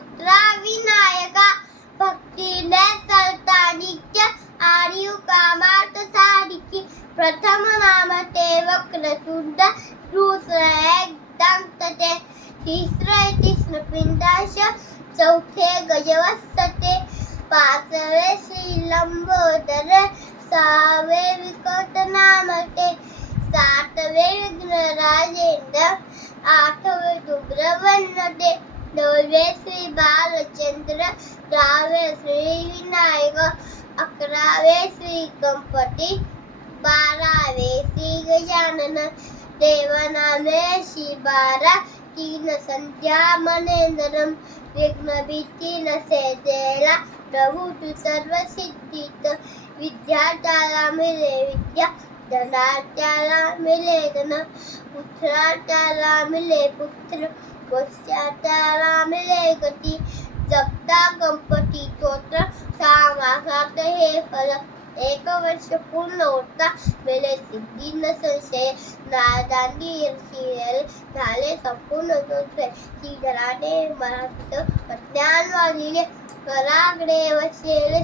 पुत्रा विनायका भक्तीने सलता नित्य आणि कामात सारिकी प्रथम नाम ते वक्रतुंड दुसरे दंतते तिसरे पिंडाश चौथे गजवस्तते पाचवे श्री लंबोदर सहावे विकट नामते सातवे विघ्न राजेंद्र आठवे दुग्रवन्नते नववे श्री बालचंद्र दहावे श्री विनायक अकरावे श्री गणपती बारावे श्री गजानन देवनामे श्री बारा तीन संध्या मनेंद्रम विघ्न भीती नसेला प्रभू तू सर्व सिद्धीत विद्यार्थ्याला मिळे विद्या धनार्थ्याला मिळे धन पुत्रार्थ्याला मिळे पुत्र वत्स्यार्थ्याला मिळे गती जगता गणपती स्तोत्र 6 मासात हे फल 1 वर्ष पूर्ण होता मिळे सिद्धी न संशय नारदांनी ऋषी झाले संपूर्ण स्तोत्र श्रीधराने मराठीत ज्ञान वाढविले कराग्रे वशेल